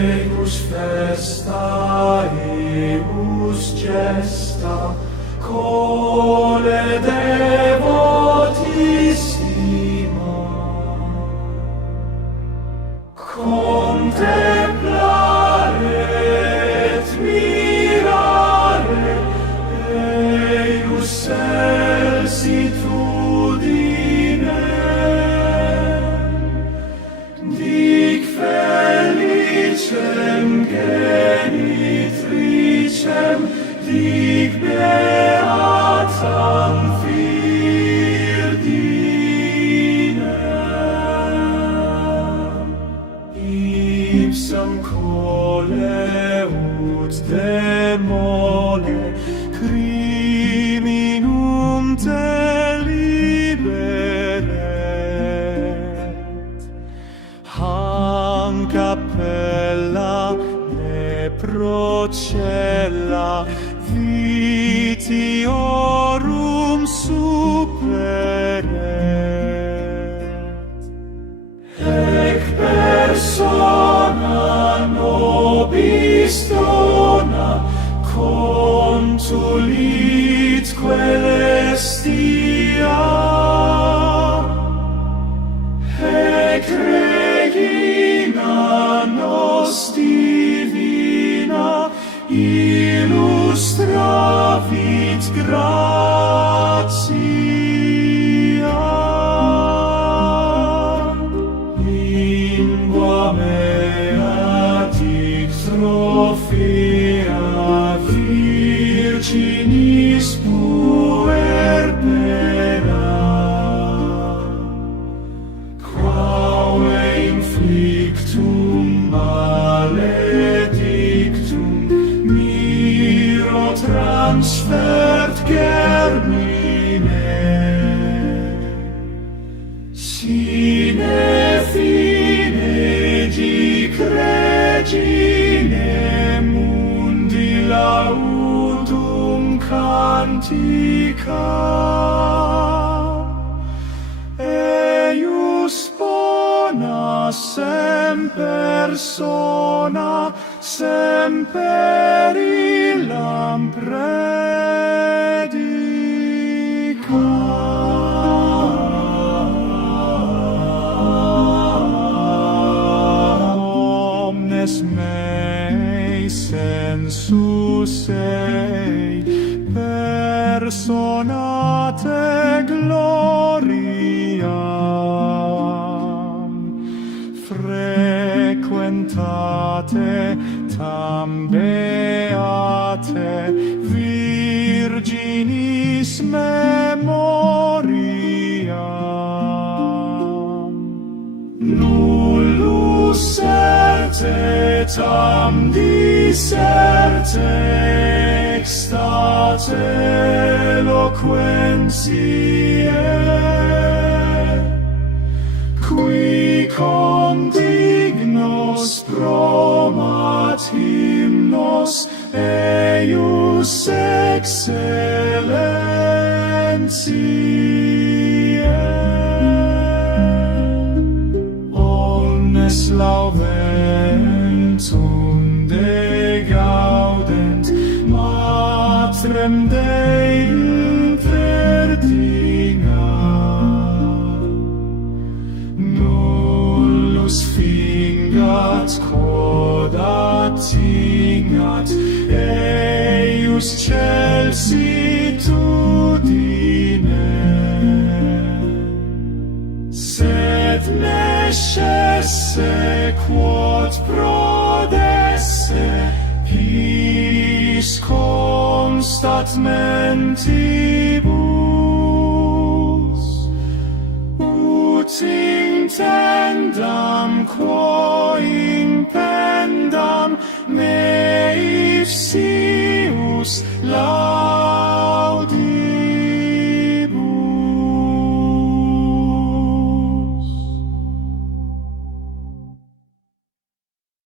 eius festa, eius gesta, cole devotissima, contemplare et mirare eius celsitudine, dic felicem genitricem, dic beatam Firdinem, ipsam coleut demone, criminum deliberet, hanc appella ne procella, vitiorum superet. Ec persona nobis dona, contulit coelestia, ec regina nos divina, illustravit gratia. Lingua mea dic trophea virginis puerbera, quae inflictum maledictum miro transfert germine, sine fine dic regine mundi laudum cantica, eius bona semper sona, semper illam predica. Omnes mei sensus ei personate gloriam, frequentate tam beate virginis memoriam, nullus certe tam diserte extate eloquentiae, qui condignos promat hymnos eius excellentiae. Omnes laudentum Dei gaudent, matrem Dei verdingat, nullus fingat quod attingat eius celsitudine, sed necesse quod prodesse his constat mentibus, ut intendam quo